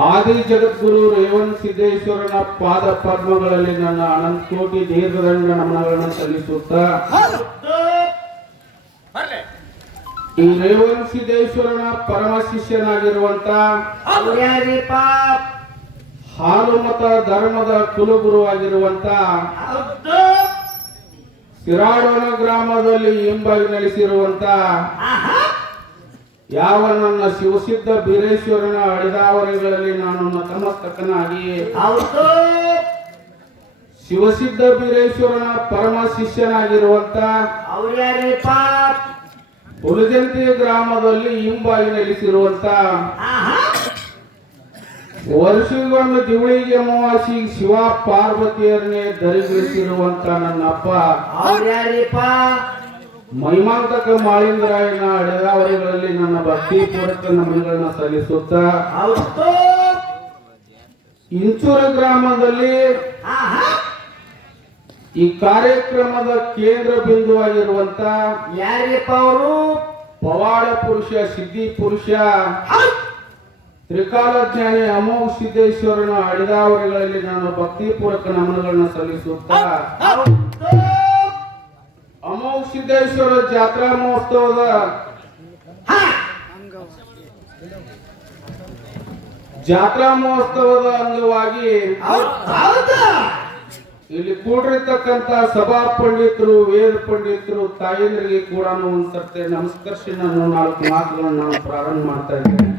ಆದಿ ಜಗದ್ಗುರು ರೇವಣ್ ಸಿದ್ದೇಶ್ವರನ ಪಾದ ಪದ್ಮಗಳಲ್ಲಿ ನನ್ನ ಅನಂತ ಕೋಟಿ ದೀರ್ಘದಂಡ ನಮನಗಳನ್ನು ಸಲ್ಲಿಸುತ್ತಾ ಈ ರೇವಣ್ ಸಿದ್ದೇಶ್ವರನ ಪರಮ ಶಿಷ್ಯನಾಗಿರುವಂತ ಹಾಲುಮತ ಧರ್ಮದ ಕುಲಗುರುವಾಗಿರುವಂತ ಸಿರಾಡೋಣ ಗ್ರಾಮದಲ್ಲಿ ಹಿಂಬಾಗಿ ನೆಲೆಸಿರುವಂತ ಯಾವ ನನ್ನ ಶಿವಸಿದ್ಧ ಬೀರೇಶ್ವರನ ಅಡಿದಾವರಿಗಳಲ್ಲಿ ನಾನು ನತಮಸ್ತಕನಾಗಿ ಶಿವಸಿದ್ಧ ಬೀರೇಶ್ವರನ ಪರಮ ಶಿಷ್ಯನಾಗಿರುವಂತ ಹುಲಜಂತಿ ಗ್ರಾಮದಲ್ಲಿ ಹಿಂಬಾಗಿ ನೆಲೆಸಿರುವಂತ ವರ್ಷಗೊಂದು ದಿವಳಿಗೆ ಅಮಾವಾಸಿ ಶಿವ ಪಾರ್ವತಿಯರನ್ನೇ ಧರಿಸಿರುವಂತ ನನ್ನ ಅಪ್ಪ ಮಹಿಮಾಂತಕ ಮಾಳಿಂಗರಾಯನ ಅಡೆದಾವರಿಗಳಲ್ಲಿ ನನ್ನ ಭಕ್ತಿ ಪೂರಕ ನಮನಗಳನ್ನ ಸಲ್ಲಿಸುತ್ತಾ ಇಂಚೂರು ಗ್ರಾಮದಲ್ಲಿ ಈ ಕಾರ್ಯಕ್ರಮದ ಕೇಂದ್ರ ಬಿಂದುವಾಗಿರುವಂತ ಯಾರಿಪ್ಪ ಅವರು? ಪವಾಡ ಪುರುಷ ಸಿದ್ಧಿ ಪುರುಷ ತ್ರಿಕಾಲಜ್ಞಾನಿ ಅಮೋಘ ಸಿದ್ದೇಶ್ವರನ ಅಡಿದಾವರಿಗಳಲ್ಲಿ ನಾನು ಭಕ್ತಿ ಪೂರಕ ನಮನಗಳನ್ನ ಸಲ್ಲಿಸುತ್ತಾ ಅಮೋಘ ಸಿದ್ದೇಶ್ವರ ಜಾತ್ರಾ ಮಹೋತ್ಸವದ ಅಂಗವಾಗಿ ಇಲ್ಲಿ ಕೂಡಿರ್ತಕ್ಕಂತ ಸಭಾ ಪಂಡಿತರು ವೇದ ಪಂಡಿತರು ತಾಯಂದ್ರಿಗೆ ಕೂಡ ಒಂದ್ ಸರ್ತಿ ನಮಸ್ಕರಿಸಿ ನಾನು 4 ಮಾತುಗಳನ್ನು ನಾನು ಪ್ರಾರಂಭ ಮಾಡ್ತಾ ಇದ್ದೇನೆ.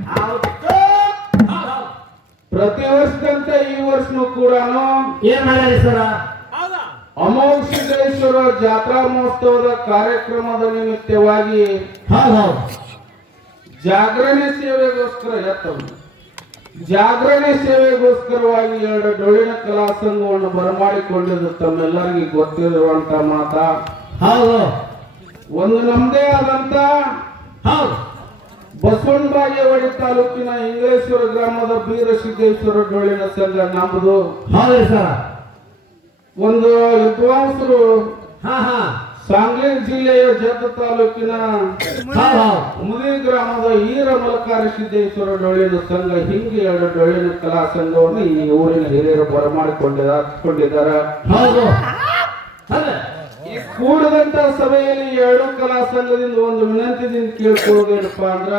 ಪ್ರತಿ ವರ್ಷದಂತೆ ಈ ವರ್ಷನೂ ಕೂಡ ಏನ್ ಮಾಡಿ ಸರ ಅಮೋಘ ಸಿದ್ದೇಶ್ವರ ಜಾತ್ರಾ ಮಹೋತ್ಸವದ ಕಾರ್ಯಕ್ರಮದ ನಿಮಿತ್ತವಾಗಿ ಜಾಗರಣೆ ಸೇವೆಗೋಸ್ಕರವಾಗಿ 2 ಡೊಳ್ಳಿನ ಕಲಾ ಸಂಘವನ್ನು ಬರಮಾಡಿಕೊಂಡಿದ್ದು ತಮ್ಮೆಲ್ಲರಿಗೂ ಗೊತ್ತಿರುವಂತ ಮಾತ. ಒಂದು ನಮ್ಮದೇ ಆದಂತ ಬಸವನ ಬಾಗೇವಾಡಿ ತಾಲೂಕಿನ ಇಂಗ್ಲೇಶ್ವರ ಗ್ರಾಮದ ಬೀರಸಿದ್ದೇಶ್ವರ ಡೊಳ್ಳಿನ ಸಂಘ ನಮ್ಮದು. ಒಂದು ವಿದ್ವಾಂಸರು ಸಾಂಗ್ಲಿ ಜಿಲ್ಲೆಯ ಜತ ತಾಲೂಕಿನ ಮುದಿ ಗ್ರಾಮದ ಈರಮಲಕಾರ ಸಿದ್ದೇಶ್ವರ ಡೊಳ್ಳಿನ ಸಂಘ ಹಿಂಗೆ 2 ಡೊಳ್ಳಿನ ಕಲಾ ಸಂಘವನ್ನು ಈ ಊರಿನ ಹಿರಿಯರು ಬರಮಾಡಿಕೊಂಡಿದ್ದಾರೆ. ಈ ಕೂಡದಂತ ಸಭೆಯಲ್ಲಿ 2 ಕಲಾ ಸಂಘದಿಂದ ಒಂದು ವಿನಂತಿದಿಂದ ಕೇಳ್ಕೊಳ್ಳೋದೇನಪ್ಪ ಅಂದ್ರ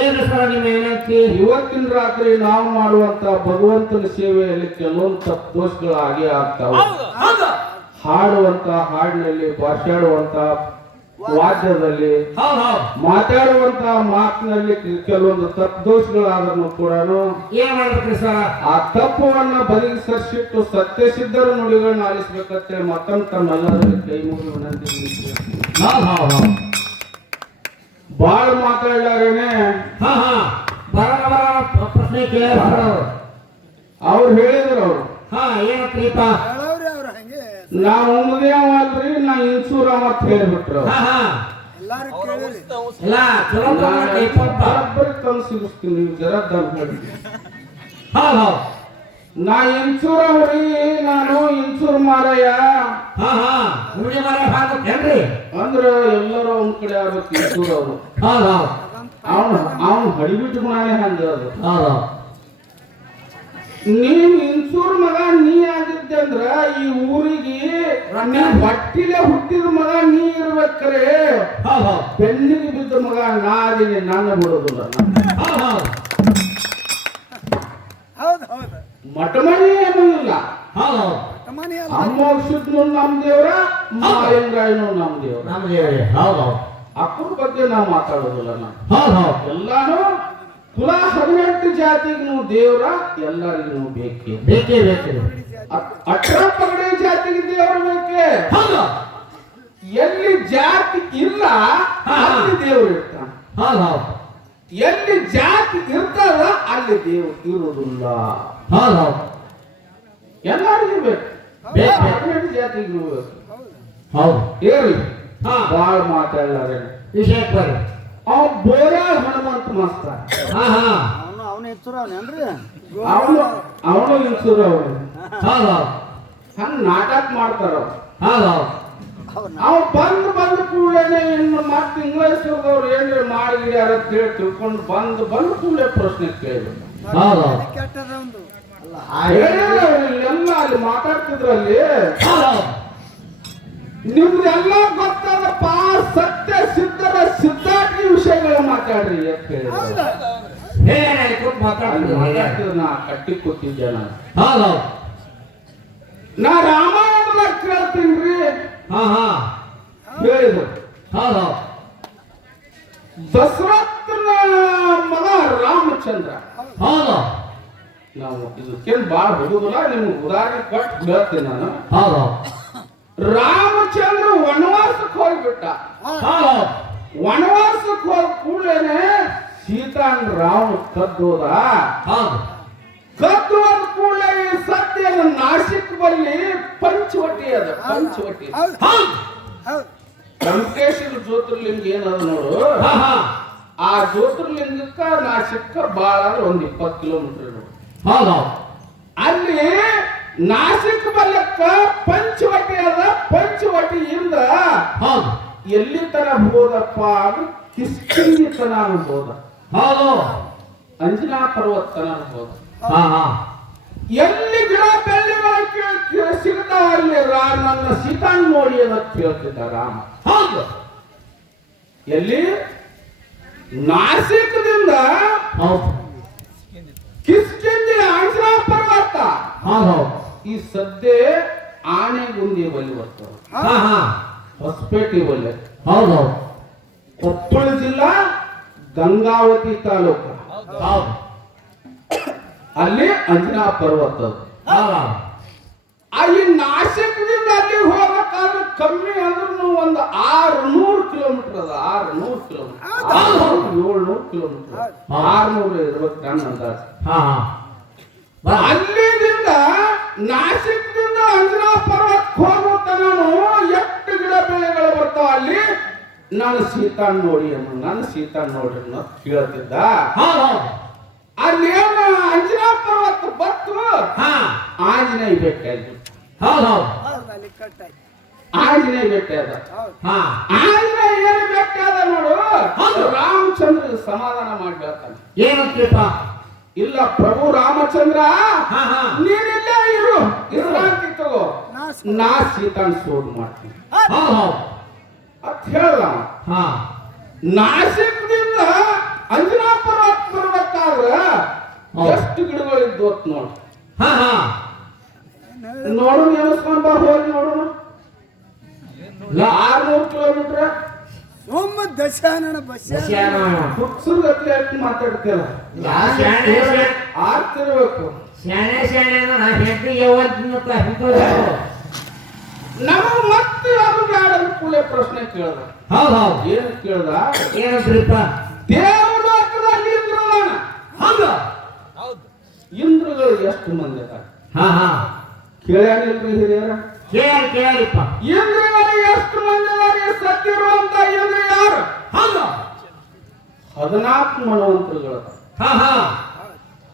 ಏನು ಸರ್ ನಿಮ್ಮ ವಿನಂತಿ? ಇವತ್ತಿನ ರಾತ್ರಿ ನಾವು ಮಾಡುವಂತ ಭಗವಂತನ ಸೇವೆಯಲ್ಲಿ ಕೆಲವೊಂದು ತಪ್ಪು ದೋಷಗಳು ಆಗೇ ಆಗ್ತಾವ. ಹಾಡುವಂತ ಹಾಡಿನಲ್ಲಿ, ಭಾಷಾಡುವಂತ ವಾದ್ಯದಲ್ಲಿ, ಮಾತಾಡುವಂತ ಮಾತಿನಲ್ಲಿ ಕೆಲವೊಂದು ತಪ್ಪು ದೋಷಗಳಾದ್ರೂ ಕೂಡ ಏನ್ ಮಾಡ್ಬೇಕ್ರಿ ಸರ್? ಆ ತಪ್ಪುವನ್ನ ಬದಿಗೆ ಸರಿಸಿಟ್ಟು ಸತ್ಯಸಿದ್ಧರ ನುಡಿಗಳನ್ನ ಆಲಿಸ್ಬೇಕಂತೇಳಿ ಮತ್ತೊಂದು ತಮ್ಮೆಲ್ಲರಿಗೂ ಕೈ ಮುಗಿದು ವಿನಂತಿ. ಬಾಳ ಮಾತಾಡ್ಲಾರೇನೆ ಪ್ರಶ್ನೆ ಕೇಳ ಅವ್ರು ಹೇಳಿದ್ರು. ಏನಪ್ಪ ನಾವು ಮುಗಿಯವಲ್ರಿ ನಾ ಇನ್ಸೂರಮ್ಮ ಅಂತ ಹೇಳ್ಬಿಟ್ರು. ತಂದು ಸಿಗಿಸ್ತೀನಿ ನಾ ಇನ್ಸೂರ್ ಅವ್ರಿ, ನಾನು ಇನ್ಸೂರ್ ಮಾರಯ್ಯ ಅಂದ್ರ ಎಲ್ಲರೂ ಒಂದ್ ಕಡೆ ಆಗ್ಬೇಕು. ಇನ್ಸೂರ್ ಅವರು ಅವನು ಹಡಿಬಿಟ್ಟು ನಾನೇ ಹಂಗ ನೀನ್ ಇನ್ಸೂರ್ ಮಗ ನೀ ಆಗಿದ್ದೆ ಅಂದ್ರ ಈ ಊರಿಗೆ ಬಟ್ಟಿಲೆ ಹುಟ್ಟಿದ ಮಗ ನೀ ಇರ್ಬೇಕ್ರೆ ಬೆನ್ನಿಗೆ ಬಿದ್ದ ಮಗ ನಾ ಅದೀನಿ, ನಾನು ಬಿಡೋದಿಲ್ಲ. ಮಠಮಣಿ ಏನೂ ಇಲ್ಲ. ಅಮೋಘ ಸಿದ್ಧನು ನಮ್ ದೇವ್ರ, ಮಾಯಂಗಾಯನು ನಮ್ ದೇವ್ರ. ಅಕ್ಕರ ಬಗ್ಗೆ ನಾವು ಮಾತಾಡೋದಿಲ್ಲ. ನಾನು ಎಲ್ಲಾನು ಕುಲ 18 ಜಾತಿಗೂ ದೇವ್ರ ಎಲ್ಲರಿಗೂ ಬೇಕೇ ಬೇಕು. 18 ಪಗಡೆ ಜಾತಿಗೆ ದೇವ್ರ ಬೇಕೇ. ಎಲ್ಲಿ ಜಾತಿ ಇಲ್ಲ ಅಲ್ಲಿ ದೇವ್ರು ಇರ್ತಾನ, ಎಲ್ಲಿ ಜಾತಿ ಇರ್ತದ ಅಲ್ಲಿ ದೇವ್ರು ಇರುವುದಿಲ್ಲ. ಎಲ್ಲರಿಗೂ ಬೇಕು, 18 ಜಾತಿಗೂ ಹೇಳಿ. ಬಾಳ ಮಾತಾಡ್ಲಾರೆ ವಿಷಯಕ್ಕೆ ಬರ್ರಿ. ಬೋರ ಹನುಮಂತ ಮಾಸ್ತರ ಅವನು ಇನ್ಸೂರ್ ಅವರು ಹಂಗ ನಾಟಕ ಮಾಡ್ತಾರ. ಅವ್ ಬಂದ್ ಕೂಡಲೇ ಇನ್ನು ಮತ್ತೆ ಇಂಗ್ಲೇಶ್ವರದವ್ರು ಏನ್ರಿ ಮಾಡಿದ್ಯಾರ ಅಂತ ಹೇಳಿ ತಿಳ್ಕೊಂಡು ಬಂದ್ ಕೂಡಲೇ ಪ್ರಶ್ನೆ ಕೇಳಿದ್ರು. ಹೌದು ಕೆಟ್ಟದ ಒಂದು ಅಲ್ಲ ಎಲ್ಲ ಅಲ್ಲಿ ಮಾತಾಡ್ತಿದ್ರಲ್ಲಿ ಹೌದು ನಿಮ್ದೆಲ್ಲ ಗೊತ್ತದಪ್ಪ ಸತ್ಯ ಸಿದ್ಧರ ಸಿದ್ಧಾರ್ಥಿ ವಿಷಯಗಳು ಮಾತಾಡ್ರಿ ಅಂತ ಹೇಳಿದ್ರು. ಹೌದಾ ಹೇಳಿ ಕೂತ್ ಅಲ್ಲಿ ಮಾತಾಡ್ತಿದ್ರು ಮಾತಾಡ್ತಿದ್ರು, ನಾ ಕಟ್ಟಿ ಕೂತಿದ್ದೆ ನಾನು. ಹೌದು ನಾ ರಾಮಾಯಣದ ಕೇಳ್ತೀನ್ರಿ ಹಾ ಹಾ ಹೇಳಿದ್ರು. ಹೌದು ದಶರಥನ ಮಗ ರಾಮಚಂದ್ರ. ಹೌದು ನಾವು ಇದಕ್ಕೇನು ಬಾಳ ಹುಡುಗಲ್ಲ, ನಿಮ್ಗೆ ಉದಾಹರಣೆ ಕೊಟ್ಟು ಹೇಳ್ತೀನಿ ನಾನು. ಹೌದು ರಾಮಚಂದ್ರ ವನವಾಸಕ್ಕೆ ಹೋಗ್ಬಿಟ್ಟ. ಹೌದು ವನವಾಸಕ್ಕೆ ಹೋದ ಕೂಡಲೇನೆ ಸೀತಾನ್ ರಾವಣ ಕದ್ದೋದ. ಹೌದು ಕದ್ದೋದ ಕೂಡಲೇ ಸತ್ಯ ನಾಸಿಕ್ ಬಲ್ಲಿ ಪಂಚವಟಿ ಅದ. ಪಂಚವಟಿ ಹೌದು ಹೌದು ಹೌದು ಲಂಕೇಶ್ವರ ಜ್ಯೋತಿರ್ಲಿಂಗ ಏನದ ನೋಡು, ಹಾ ಹಾ ಆ ಜ್ಯೋತಿರ್ಲಿಂಗಕ್ಕ ನಾಸಿಕ್ಕ ಬಾಳ ಅಂದ್ರೆ ಒಂದ್ 20 ಕಿಲೋಮೀಟರ್ ಇರೋದು. ಹೌದು ಅಲ್ಲಿ ನಾಸಿಕ್ ಬಲ್ಲಕ್ಕ ಪಂಚವಟಿ ಅದ. ಪಂಚವಟಿಯಿಂದ ಹೌದು ಎಲ್ಲಿ ತರ ಹೋದಪ್ಪ ಅಂದ್ರೆ ಕಿಷ್ಕಿಂದಿ ತನ ಹೋದ. ಹೌದು ಅಂಜನಾ ಪರ್ವತ ತನ ಹೋದ. ಹಾ ಹಾ ಎಲ್ಲಿ ಗಿಡ ಬೆಳ್ಳಿಗಳು ಸಿಗ್ತಾವ ಅಲ್ಲಿ ನನ್ನ ಸೀತಾನ್ ನೋಡಿ ಅಂತ ಕೇಳ್ತಿದ್ದ ರಾಮ. ಹೌದು ಎಲ್ಲಿ ನಾಸಿಕದಿಂದ ಹೌದು ಕಿಷ್ಕಿಂದಿ ಅಂಜನಾ ಪರ್ವತ. ಹೌದು ಈ ಸದ್ಯ ಆನೆಗುಂದಿ ಬಲ್ಲಿ ಬರ್ತವೆ, ಹಾ ಹಾ ಹೊಸಪೇಟೆ ಬಲ್ಲಿ, ಹೌದು ಕೊಪ್ಪಳ ಜಿಲ್ಲಾ ಗಂಗಾವತಿ ತಾಲೂಕು. ಹೌದು ಅಲ್ಲಿ ಅಂಜನಾ ಪರ್ವತ ಅದು. ಹೌದು ಈ ನಾಸಿಕದಿಂದ ಅಲ್ಲಿ ಹೋಗಬೇಕಾದ್ರೆ ಕಮ್ಮಿ ಅಂದ್ರೂ ಒಂದು 600 ಕಿಲೋಮೀಟರ್ ಅದ. 600 ಕಿಲೋಮೀಟರ್, 700 ಕಿಲೋಮೀಟರ್, 600 ಇರ್ಬೇಕು ನನ್ನ ಅಂದಾಜು. ಹಾ ಹಾ ಬಾ ಅಲ್ಲಿದಿಂದ ನಾಸಿಕದಿಂದ ಅಂಜನಾ ಪರ್ವತ ಹೋಗುತ್ತಾನು ಎಷ್ಟು ಗಿಡ ಬೆಳೆಗಳು ಬರ್ತಾವ ಅಲ್ಲಿ. ನಾನು ಸೀತಾನ್ ನೋಡಿ ಅಮ್ಮ, ನಾನು ಸೀತಾನ್ ನೋಡಿ ಅನ್ನೋ ಕೇಳ್ತಿದ್ದ. ಹೌದು ಅಲ್ಲಿ ಏನು ಅಂಜನಾ ಪರ್ವತ ಬತ್ತು, ಹಾ ಆಂಜನೇಯ ಬೆಟ್ಟ ಆಯ್ತು. ಹೌದು ಹೌದು ಹೌದು ಅಲ್ಲಿ ಕಟ್ಟಾಯ್ತು ಆಂಜನೇಯ ಬೆಟ್ಟ ಅದ. ಹೌದು ಹಾ ಆಂಜನೇಯ ಏನು ಬೆಟ್ಟ ಅದ ನೋಡು, ಹೌದು. ರಾಮಚಂದ್ರ ಸಮಾಧಾನ ಮಾಡಿ ಹೇಳ್ತಾನೆ. ಏನಂತೀಪ ಇಲ್ಲ ಪ್ರಭು ರಾಮಚಂದ್ರ, ಹಾ ಹಾ ನೀನಿಲ್ಲ ಇರು, ವಿಶ್ರಾಂತಿ ತಗೋ, ನಾಸ್ ನಾ ಸೀತಾನ್ ಸೋಡ್ ಮಾಡ್ತೀನಿ ಹೌದು ಹೌದು ಅಂತ ಹೇಳ್ದ. ಹಾ ನಾಸಿಕದಿಂದ ಅಂಜನಾ ಪರ್ವತ ಬರ್ಬೇಕಾದ್ರ ಹೌದು. ಎಷ್ಟು ಗಿಡಗಳು ಇದ್ದು ಅಂತ ನೋಡು. ಹಾ ಹಾ ನೋಡು ನೆನೆಸ್ಕೊಂಡ್ ಬಾ, ಹೋಗಿ ನೋಡೋಣ. 600 ಕಿಲೋಮೀಟರ್ ಸೋಮ ದಶಾನನ ಬಸ್ಯಾನ ಹುಚ್ಚರ್ ಗಟ್ಲೆ ಯಾಕೆ ಮಾತಾಡ್ತೀರ? ಶಾಣೆ ಆಗ್ತಿರ್ಬೇಕು. ಶಾಣೆ ನಾ ಹೆಂಡ್ರಿ ಯಾವತ್ತು ನಮಗ್ ಮತ್ತೆ ಅದು ಬೇಡ ಕೂಡಲೇ ಪ್ರಶ್ನೆ ಕೇಳ್ದ. ಹೌದು ಹೌದು ಏನ್ ಕೇಳ್ದ? ಏನಂತ್ರಿಪ್ಪ ದೇವಲೋಕದಲ್ಲಿ ಇಂದ್ರದಾನ. ಹೌದು ಇಂದ್ರಗಳು ಎಷ್ಟು ಮಂದಿ ಅದಾರ ಹಾ ಹಾ ಕೇಳ್ಯಾನಿಲ್ರಿ ಹಿರಿಯರ? ಕೇಳಿಪ್ಪ ಇಂದ್ರಗಳು ಎಷ್ಟು ಮಂದಿ ಅದಾರ? ಸತ್ತಿರುವಂತ ಇಂದ್ರ ಯಾರು? ಹೌದು 14 ಮನ್ವಂತರಗಳು. ಹಾ ಹಾ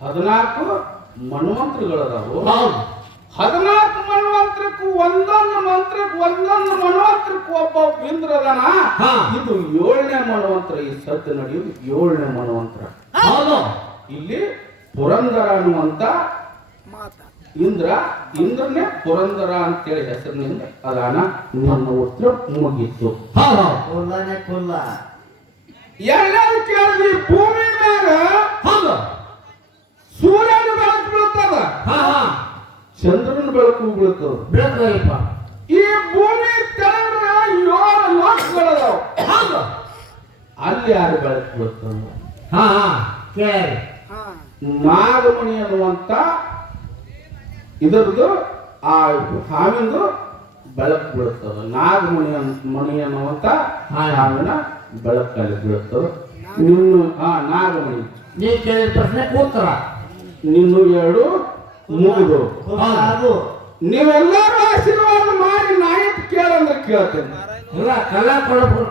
14 ಮನ್ವಂತರಗಳದಾವು. ಹೌದು 14 ಮನ್ವಂತರಕ್ಕೂ ಒಂದೊಂದು ಮನ್ವಂತರಕ್ಕೂ ಒಬ್ಬ ಇಂದ್ರದಾನ. ಹಾ. ಇದು 7ನೇ ಮನ್ವಂತರ. ಈ ಸತ್ಯ ನಡೆಯುವುದು 7ನೇ ಮನ್ವಂತರ. ಹೌದು ಇಲ್ಲಿ ಪುರಂದರ ಅನ್ನುವಂತ ಮಾತ ಇಂದ್ರನೇ ಪುರಂದರ ಅಂತೇಳಿ ಹೆಸರಿನಿಂದ ಅದಾನ. ನನ್ನ ಉತ್ತರ ಮುಗಿತ್ತು. ಹೌದು ಕುಲ್ಲನೆ ಕುಲ್ಲ ಎಲ್ಲರೂ ಕೇಳಿದ್ವಿ, ಭೂಮಿ ಮ್ಯಾಗ ಹೌದು ಸೂರ್ಯನ ಬೆಳಕು ಬೀಳ್ತದ, ಹಾ ಹಾ ಚಂದ್ರನ ಬೆಳಕು ಬೀಳ್ತದ. ಬೇಕಪ್ಪ ಈ ಭೂಮಿ ಕೆಳಗ 7 ಲೋಕಗಳದಾವ. ಹೌದು ಅಲ್ಲಿ ಯಾರು ಬೆಳಕು ಬೀಳ್ತದ? ಹಾ ಹಾ ಕೇಳಿ ಹಾ ನಾಗಮಣಿ ಅನ್ನುವಂತ ಇದರದು ಆ ಹಾವಿಂದು ಬೆಳಕು ಬೀಳ್ತದ. ಮಣಿ ಅನ್ನುವಂತ ಹಾವಿನ ಬೆಳಕಲ್ಲಿ ಬೀಳ್ತದ. ನಿನ್ನು ನಾಗಮಣಿ ನೀ ಕೇಳಿದ ಪ್ರಶ್ನೆ ಕೂತರ ನಿನ್ನು 2 ಮುಗಿದು. ಅದು ನೀವೆಲ್ಲರೂ ಆಶೀರ್ವಾದ ಮಾಡಿ ನಾಯಕ್ ಕೇಳಂದ್ರೆ ಕೇಳ್ತೇನೆ. ಇಲ್ಲ ಕಲಾ ಕೊಟ್ಟರು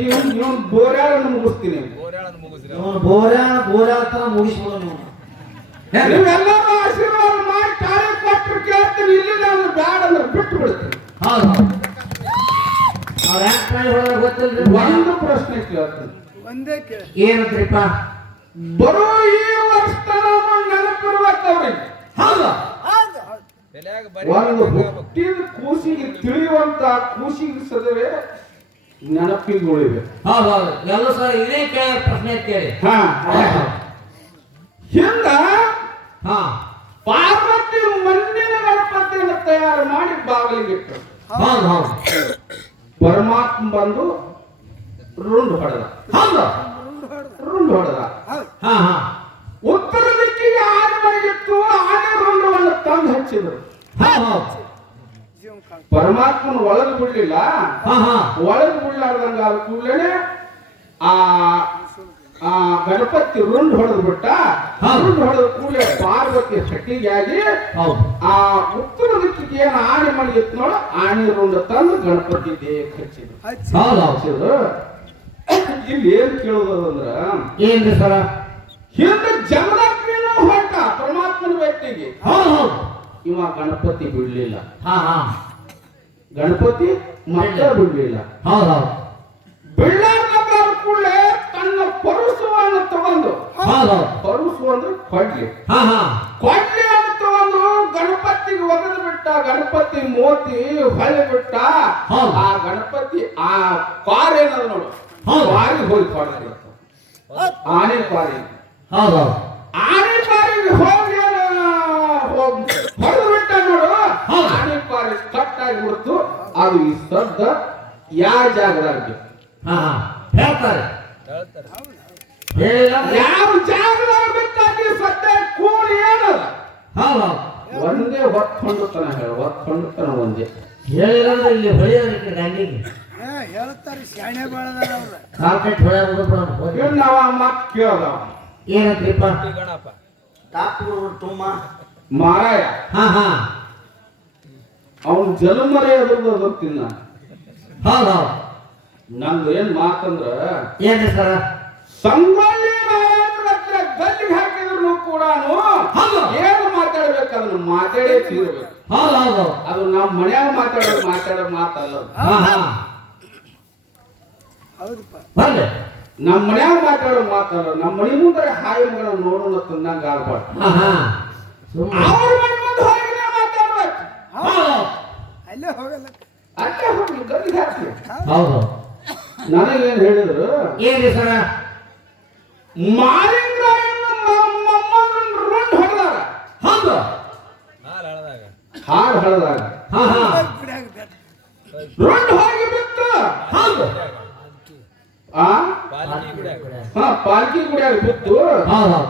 ಇವನ್ ಬೋರ್ಯಾಳನ್ನು ಮುಗಿಸ್ತೀನಿ. ಬೋರ್ಯಾಳ ತರ ಮುಗಿಸ್ಬಿಡು ನೀವು. ನೀವೆಲ್ಲರೂ ಆಶೀರ್ವಾದ ಮಾಡಿ ತಾಳಿ ಕೊಟ್ಟರು ಕೇಳ್ತೀನಿ. ಇಲ್ಲಿ ನಾನು ಬ್ಯಾಡ ಅಂದ್ರೆ ಬಿಟ್ಟು ಬಿಡ್ತೀನಿ. ಹೌದು ಅವ್ರ ಯಾಕೆ ಗೊತ್ತಿಲ್ಲ ಒಂದು ಪ್ರಶ್ನೆ ಕೇಳ್ತೀನಿ. ಒಂದೇ ಕೇಳಿ ಏನಂತ್ರಿಪ್ಪ ಬರೋ ಈ ವರ್ಷ ನೆನಪಿರ್ಬೇಕು ಅವ್ರಿಗೆ. ಹೌದು ಹೌದು ಒಂದು ಹುಟ್ಟಿದ ಕೂಸಿಗೆ ತಿಳಿಯುವಂತ ಕೂಸಿಗೆ ಸದವೇ ನೆನಪಿಗೆ ಉಳಿವೆ. ಹೌದು ಹೌದು ಎಲ್ಲ ಸರ್ ಇದೇ ಕೇಳಿ ಪ್ರಶ್ನೆ ಕೇಳಿ. ಹಾ ಹಿಂದ ಹಾ ಪಾರ್ವತಿ ಮಣ್ಣಿನ ಗಣಪತಿಯನ್ನು ತಯಾರು ಮಾಡಿ ಬಾಗಿಲಿಗಿಟ್ಟರು. ಹೌದು ಹೌದು ಪರಮಾತ್ಮ ಬಂದು ರುಂಡ್ ಹೊಡೆದ. ಹೌದು ರುಂಡ್ ಹೊಡೆದ. ಹೌದು ಹಾ ಹಾ ಉತ್ತರ ದಿಕ್ಕಿಗೆ ಆನೆ ಮನೆಗಿತ್ತು. ಆನೆ ರುಂಡವನ್ನು ತಂದು ಹಚ್ಚಿದ್ರು. ಹೌದು ಹೌದು ಜೀವನ ಕಾಲ ಪರಮಾತ್ಮನ ಒಳಗೆ ಬಿಡ್ಲಿಲ್ಲ. ಹಾ ಹಾ ಒಳಗೆ ಬಿಡ್ಲಾರ್ದಂಗ ಆದ ಕೂಡಲೇ ಆ ಆ ಗಣಪತಿ ರುಂಡ್ ಹೊಡೆದು ಬಿಟ್ಟ. ರುಂಡ್ ಹೊಡೆದ ಕೂಡಲೇ ಪಾರ್ವತಿ ಹಟ್ಟಿಗೆ ಆಗಿ ಹೌದು ಆ ಉತ್ತರ ದಿಕ್ಕಿಗೆ ಏನು ಆನೆ ಮನೆಗಿತ್ತು ನೋಡ ಆನೆ ರುಂಡ ತಂದು ಗಣಪತಿ ದೇಹಕ್ಕೆ ಹಚ್ಚಿದ್ರು. ಹಚ್ಚಿ ಹೌದು ಹೌದು ಹಚ್ಚಿದ್ರು. ಇಲ್ಲಿ ಏನ್ ಕೇಳುದಂದ್ರ ಏನ್ರಿ ಸರ ಹಿಂದೆ ಜಮದಗ್ನಿನೂ ಹೊರಟ ಪರಮಾತ್ಮನ ವ್ಯಕ್ತಿಗೆ. ಹೌದು ಹೌದು ಇವ ಗಣಪತಿ ಬಿಡ್ಲಿಲ್ಲ. ಹಾ ಹಾ ಗಣಪತಿ ಮತ್ತೆ ಬಿಡ್ಲಿಲ್ಲ. ಹೌದು ಹೌದು ಬಿಡ್ಲಾರ್ದ ಕೂಡಲೇ ತನ್ನ ಪರುಸುವನ್ನು ತಗೊಂಡು, ಹೌದು ಹೌದು ಪರುಸು ಅಂದ್ರೆ ಕೊಡ್ಲಿ, ಹಾ ಹಾ ಕೊಡ್ಲಿಯನ್ನು ತಗೊಂಡು ಗಣಪತಿಗೆ ಒಗೆದು ಬಿಟ್ಟ. ಗಣಪತಿ ಮೋತಿ ಹೊಳೆ ಬಿಟ್ಟ. ಹೌದು. ಆ ಗಣಪತಿ ಆ ಕಾರ್ ಏನದ ನೋಡು, ಹೌದು. ಕಾರಿಗೆ ಹೋಗಿ ಕೊಡ್ಲಿ. ಆನೆ ಕಾರಿ, ಹೌದು ಹೌದು ಆನೆ ಕಾರಿಗೆ ಹೋಗಿ ಹೊಡೆದು ಬಿಟ್ಟ ನೋಡು. ಹೌದು. ಆನೆ ಕಾರಿ ಕಟ್ ಆಗಿಬಿಡ್ತು. ಅದು ಈ ಸದ್ದ ಯಾವ ಜಾಗದಾಗ ಹಾ ಹಾ ಹೇಳ್ತಾರೆ ಹೇಳಿಲ್ಲ ಯಾವ ಜಾಗದಾಗ ಬಿಟ್ಟಾಗಿ ಸದ್ದ ಕೂಡಿ ಏನದ ಹೌದು ಹೌದು ಒಂದೇ ಹೊತ್ಕೊಂಡುತನ ಹೇಳ. ಹೊತ್ಕೊಂಡುತನ ಒಂದೇ ಹೇಳಿಲ್ಲ ಅಂದ್ರೆ ಇಲ್ಲಿ ಹೊಳೆಯೋದಕ್ಕೆ ದಂಡಿಗೆ ಹೇಳ್ತಾರೆ ಶಾಣೆ ಬಾಳದಾರ ಅವ್ರ ಕಾಲ್ಕಟ್ ಹೊಳೆ ಇವ್ ನಾವ ಮತ್ ಕೇಳ್ದ ಏನಂತ್ರಿಪ್ಪ ಡಾಕ್ಟ್ರು ತುಂಬ ಮಾರಾಯ ಹಾ ಹಾ ಅವನ್ ಜಲಮರೆ ಅದ್ರದ್ದು ಗೊತ್ತಿಲ್ಲ. ಹೌದು ಹೌದು ನಂದು ಏನ್ ಮಾತಂದ್ರ ಏನ್ರಿ ಸರ ಸಂಗೊಳ್ಳಿ ರಾಯಣ್ಣನ ಗಲ್ಲಿಗೆ ಹಾಕಿದ್ರು ಕೂಡ ಹೌದು. ಏನು ಮಾತಾಡ್ಬೇಕದನ್ನ ಮಾತಾಡೇ ತೀರ್ಬೇಕು. ಹೌದು ಹೌದು ಅದು ನಮ್ಮ ಮನ್ಯಾಗ ಮಾತಾಡೋ ಮಾತಲ್ಲ. ಹಾ ಹಾ ಹೌದಪ್ಪ ಬರ್ಲಿ ನಮ್ಮ ಮನ್ಯಾಗ ಮಾತಾಡೋ ಮಾತಲ್ಲ. ನಮ್ಮ ಮನೆ ಮುಂದೆ ಹಾಯಿ ಮಗನ ನೋಡೋಣ ತಂದಂಗ ಆಗ್ಬಾರ್ದು. ಹಾ ಹಾ ಸುಮ್ಮನೆ ಅವ್ರ ಮನೆ ಮುಂದೆ ಹೋಗಿನೇ ಮಾತಾಡ್ಬೇಕು. ಹೌದು ಅಲ್ಲೇ ಹೋಗಲ್ಲ ಅಲ್ಲೇ ಹೋಗಿ ಗಲ್ಲಿಗೆ ಹಾಕಿ. ಹೌದು ನನಗೇನ್ ಹೇಳಿದ್ರು, ಏನ್ರಿ ಸರ ಮಾಲಿಂಗರಾಯಣ್ಣ ಮೊಮ್ಮಗನ ರುಂಡ್ ಹೊಡೆದಾರ. ಹೌದು ಹಾಡು ಹಳದಾಗ ಹಾ ಹಾ ಗುಡಿಯಾಗ ಬೆತ್ತ ರುಂಡ್ ಹೋಗಿ ಬಿತ್ತು. ಹೌದು ಆ ಹಾ ಪಾಲ್ಕಿ ಗುಡಿಯಾಗ ಬಿತ್ತು. ಹೌದು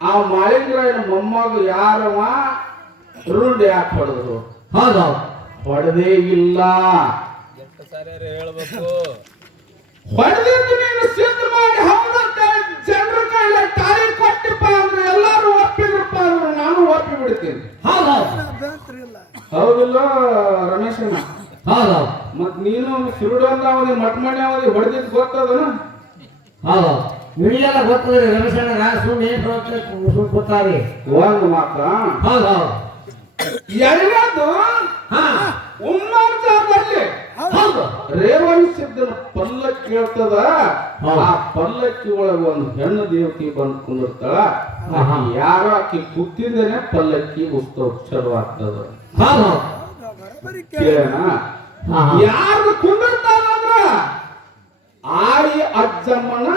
ಆ ಮಾಲಿಂಗರಾಯನ ಮೊಮ್ಮಗ ಯಾರವ ರುಂಡ್ ಯಾಕೆ ಹೊಡೆದ್ರು? ಹೌದು ಹೊಡೆದೇ ಇಲ್ಲ. ಹೊಡೆದಿದ್ದು ನೀನು ಸಿದ್ಧ ಮಾಡಿ ಹೌದಂತ ಜನರ ಕೈಲಿ ತಾಳಿ ಕೊಟ್ಟಿಪ್ಪ ಅಂದ್ರೆ ಎಲ್ಲಾರು ಒಪ್ಪಿದ್ರಪ್ಪ ಅಂದ್ರೆ ನಾನು ಒಪ್ಪಿ ಬಿಡ್ತೀನಿ. ಹೌದು ಅಭ್ಯಂತರ ಇಲ್ಲ ಹೌದಿಲ್ಲ ರಮೇಶಣ್ಣ? ಹೌದು ಮತ್ ನೀನು ಸಿರುಡಂದ ಅವನಿಗೆ ಮಟ್ಮಣಿ ಅವನಿಗೆ ಹೊಡೆದಿದ್ದು ಗೊತ್ತದನ? ಹೌದು ನಿಮಗೆಲ್ಲ ಗೊತ್ತದ್ರಿ ರಮೇಶಣ್ಣ ಸುಮ್ಮನೆ ಸುಮ್ಮನೆ ಗೊತ್ತಾರಿ. ಒಂದು ಮಾತ್ರ. ಹೌದು ಎರಡನೇದು ಹಾ ಉಮ್ಮಾರ್ಜಾದಲ್ಲಿ ಹೌದು ರೇವಣ್ ಸಿದ್ಧನ ಪಲ್ಲಕ್ಕಿ ಹೇಳ್ತದ. ಹೌದು. ಆ ಪಲ್ಲಕ್ಕಿ ಒಳಗ ಒಂದು ಹೆಣ್ಣು ದೇವತೆ ಬಂದು ಕುಂದಿರ್ತಾಳ. ಆಹಾ. ಯಾರೋ ಆಕಿ ಕೂತಿದ್ದೇನೆ ಪಲ್ಲಕ್ಕಿ ಉತ್ಸವ ಚಲೋ ಆಗ್ತದ. ಹೌದು ಬರೋಬ್ಬರಿ ಕೇಳೋಣ. ಹಾ ಯಾರು ಕುಂದಿರ್ತಾರಂದ್ರ ಆಯಿ ಅಜ್ಜಮ್ಮನ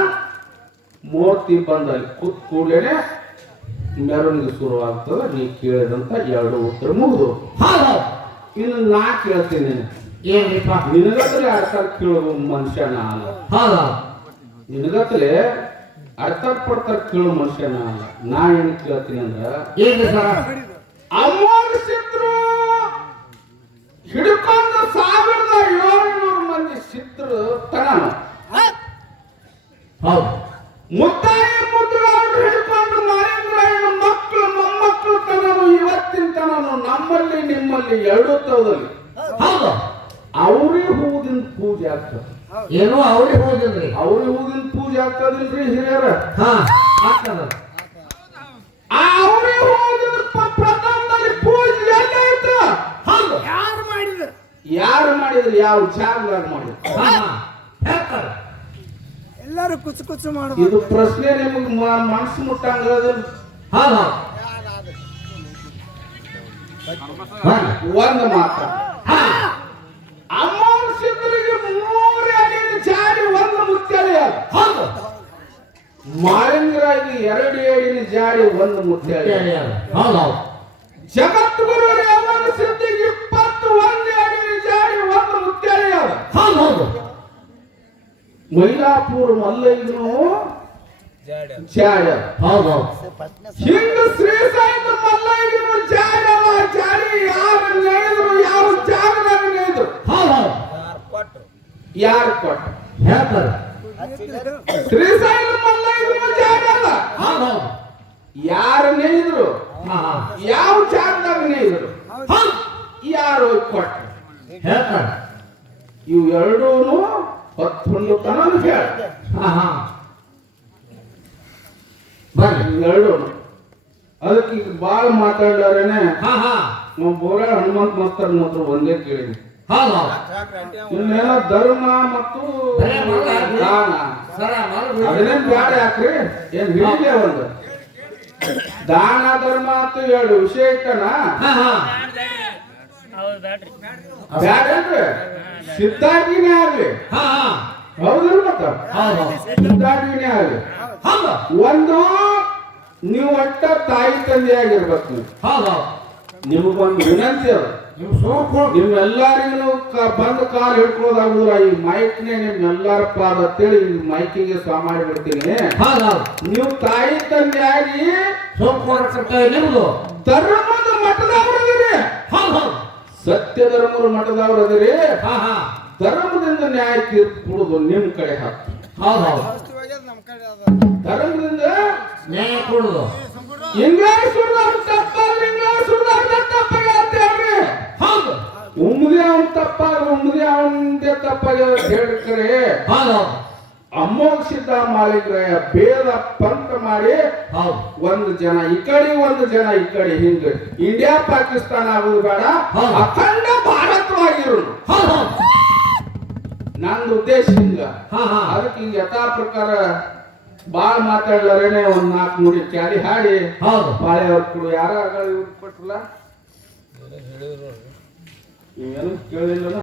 ಮೂರ್ತಿ ಬಂದಲ್ಲಿ ಕೂತ್ ಕೂಡಲೇ ಮೆರವಣಿಗೆ ಶುರುವಾಗ್ತದ. ನೀ ಕೇಳಿದಂತ ಎರಡು ಉತ್ತರ ಮುಗಿದು. ಹೌದು ಇನ್ನು ನಾ ಕೇಳ್ತೀನಿ. ಏನ್ರಿಪ್ಪ ನಿನಗತ್ತಲೆ ಅರ್ಥ ಕೇಳುವ ಮನುಷ್ಯನ ಅಲ್ಲ. ಹೌದು ನಿನಗತ್ತಲೆ ಅರ್ಥ ಪಡ್ತಾರ ಕೇಳೋ ಮನುಷ್ಯನ ಅಲ್ಲ. ನಾ ಏನ್ ಕೇಳ್ತೀನಿ ಅಂದ್ರ ಏನ್ರಿ ಸರ ಹೊಡಿದು ಅಮೋಘಿಸಿದ್ರು ಹಿಡ್ಕೊಂಡು 1700 ಮಂದಿ ಸಿದ್ರು ತನ ಹೌದು ಮುತ್ತಾಯಿ ಮುದ್ರಾರು ಹಿಡ್ಕೊಂಡು ಮಾರೇಂದ್ರಾಯಣ ಮಕ್ಕಳು ಮೊಮ್ಮಕ್ಕಳು ತನನು ಇವತ್ತಿನ ತನನು ನಮ್ಮಲ್ಲಿ ನಿಮ್ಮಲ್ಲಿ ಎರಡೂ ತವದಲ್ಲಿ ಹೌದು ಅವ್ರಿ ಹೂವಿನ ಪೂಜೆ ಆಗ್ತದೆ. ಏನೋ ಅವ್ರಿಗೆ ಹೋಗಿಲ್ರಿ. ಅವ್ರಿ ಹೂವಿನ ಪೂಜೆ ಆಗ್ತದಿಲ್ರಿ ಹಿರಿಯರ? ಹಾ ಆಗ್ತದ ಆ ಅವ್ರಿ ಹೂವಿನ ಪ್ರಥಮದಲ್ಲಿ ಪೂಜೆ ಎಲ್ಲಾಯ್ತು? ಹೌದು ಯಾರು ಮಾಡಿದ್ರು ಯಾರು ಮಾಡಿದ್ರು? ಯಾವ ಜಾಗದಾಗ ಮಾಡಿದ್ರು? ಹಾ ಹಾ ಹೇಳ್ತಾರೆ ಎಲ್ಲರೂ ಕುಚ್ಚು ಕುಚ್ಚು ಇದು ಮಾಡಬಹುದು ಪ್ರಶ್ನೆ ನಿಮಗೆ ಮನಸ್ಸು ಮುಟ್ಟಂಗ ಹೌದು ಬರ್ರಿ. ಒಂದು ಮಾತ್ರ ಅಮಾವಾಸ್ಯರಿಗೆ 3 ಅಡಿನ ಜಾರಿ ಒಂದು ಮುತ್ಯಾಲೆ ಅದ. ಹೌದು ಮಾಲಿಂಗರಾಗಿ 2 ಅಡಿನ ಜಾರಿ ಒಂದು ಮುತ್ಯಾಲೆ ಅದ. ಹೌದು ಜಗದ್ಗುರು ರೇವಣ ಸಿದ್ಧಿಗೆ 21 ಅಡಿನ ಜಾರಿ ಒಂದು ಮುತ್ಯಾಲೆ ಅದ. ಹೌದು ಹೌದು ಮೈಲಾಪುರ ಮಲ್ಲಯ್ಯನು ಜಾರಿ ಅದ. ಹೌದು ಹಿಂಗ ಶ್ರೀಸಾಯಿತ ಮಲ್ಲಯ್ಯನು ಜಾರಿ ಅದ. ಜಾರಿ ಯಾರು ನೇದ್ರು ಯಾವ ಜಾಗದಾಗ ನೇದ್ರು ಹೌದು ಯಾರು ಕೊಟ್ಟು ಹೇಳ್ತಾರೆ ಶ್ರೀಸಾಯಿತ ಮಲ್ಲಯ್ಯನು ಜಾರಿ ಅದ. ಹೌದು ಯಾರು ನೇದ್ರು ಹಾ ಹಾ ಯಾವ ಜಾಗದಾಗ ನೇದ್ರು ಹೌದು ಯಾರು ಕೊಟ್ಟು ಹೇಳ್ತಾರೆ ಇವು ಎರಡೂನು 11 ತನ ಹೇಳ ಹಾ ಹಾ ಬರ್ರಿ ಎರಡೂನು ಅದಕ್ಕೆ ಈಗ ಬಾಳ ಮಾತಾಡ್ಲಾರೇನೆ ಹಾ ಹಾ ನಾವು ಬೋರ ಹನುಮಂತ ಮಾಸ್ತರ್ ಮಾತ್ರ ಒಂದೇ ಕೇಳಿದ್ವಿ. ಹೌದು ಇನ್ನೇನೋ ಧರ್ಮ ಮತ್ತು ಬರೇ ಮರ ಹಾಕ್ರಿ. ದಾನ ಸರ ಮಾರು ಅದನ್ನೇನ್ ಬ್ಯಾಡ ಯಾಕ್ರಿ ಏನ್ ಹಿಡಿದೆ ಒಂದು ದಾನ ಧರ್ಮ ಅಂತ ಎರಡು ವಿಷಯ ಇಟ್ಟನ ಹಾ ಹಾ ಬ್ಯಾಡೇನ್ರಿ ಸಿದ್ಧಾರ್ಥಿನೇ ಆಗ್ಲಿ ಹಾ ಹಾ ಹೌದಿಲ್ಲ ಮತ್ತ ಹೌದು ಸಿದ್ಧಾರ್ಥಿನೇ ಆಗ್ಲಿ ಹೌದು ಒಂದು ನೀವು ಒಟ್ಟ ತಾಯಿ ತಂದೆ ಆಗಿರ್ಬೇಕು ನೀವು. ಹೌದು ನಿಮಗೊಂದು ವಿನಂತಿ ಅದ ನೀವು ಸೋಕು ನಿಮ್ಮೆಲ್ಲರಿಗೂ ಬಂದ ಕಾಲು ಹಿಡ್ಕೊಳ್ಳೋದಾಗುದಿಲ್ಲ ಈ ಮೈಕ್ನೇ ನಿಮ್ಮೆಲ್ಲರ ಪಾದ ಅಂತೇಳಿ ಈ ಮೈಕಿಗೆ ಸಾಮಾನ್ಯ ಬಿಡ್ತೀನಿ. ಹೌದು ನೀವು ತಾಯಿ ತಂದೆ ಆಗಿ ಸೋಕು ಕರ್ತವ್ಯ ನಿಮ್ದು ಧರ್ಮದ ಮಠದವರದಿರಿ. ಹೌದು ಸತ್ಯ ಧರ್ಮದ ಮಠದವರದಿರಿ. ಹಾ ಹಾ ಧರ್ಮದಿಂದ ನ್ಯಾಯ ತೀರ್ಪು ಕೊಡುದು ನಿಮ್ ಕಡೆ ಹಾಕಿ. ಹೌದು ಧರ್ಮದಿಂದ ನ್ಯಾಯ ಕೊಡುದು ಇಂಗ್ಲಿಷ್ ಸುಳ್ಳು ತಪ್ಪ ಇಂಗ್ಲಿಷ್ ಸುಳ್ಳು ತಪ್ಪಾಗಿ ಅಂತ ಹೇಳ್ರಿ. ಹೌದು ಉಮ್ದೇ ಅವನ್ ತಪ್ಪಾಗ ಉಮ್ದೇ ಅವನದೇ ತಪ್ಪಾಗಿ ಹೇಳ್ಕರೆ ಹೌದು ಅಮೋಘ ಸಿದ್ಧ ಮಾಲಿಂಗರಾಯ ಭೇದ ಪಂಥ ಮಾಡಿ ಹೌದು ಒಂದು ಜನ ಈ ಕಡೆ ಒಂದು ಜನ ಈ ಕಡೆ ಹಿಂಗ ಇಂಡಿಯಾ ಪಾಕಿಸ್ತಾನ ಆಗುದು ಬೇಡ ಹೌದು. ಅಖಂಡ ಭಾರತವಾಗಿರೋದು ಹೌದು ನಂದು ಉದ್ದೇಶ ಹಿಂಗ. ಹಾ ಹಾ ಅದಕ್ಕೆ ಹಿಂಗ ಯಥಾ ಪ್ರಕಾರ ಬಾಳ ಮಾತಾಡ್ಲಾರೇನೆ ಒಂದ್ 4 ನುಡಿ ಕ್ಯಾಲಿ ಹಾಡಿ ಹೌದು ಬಾಳೆ ಅವ್ರ ಕೊಡು ಯಾರ ಕೊಟ್ರಲ್ಲ ಇವೇನು ಕೇಳಿಲ್ಲ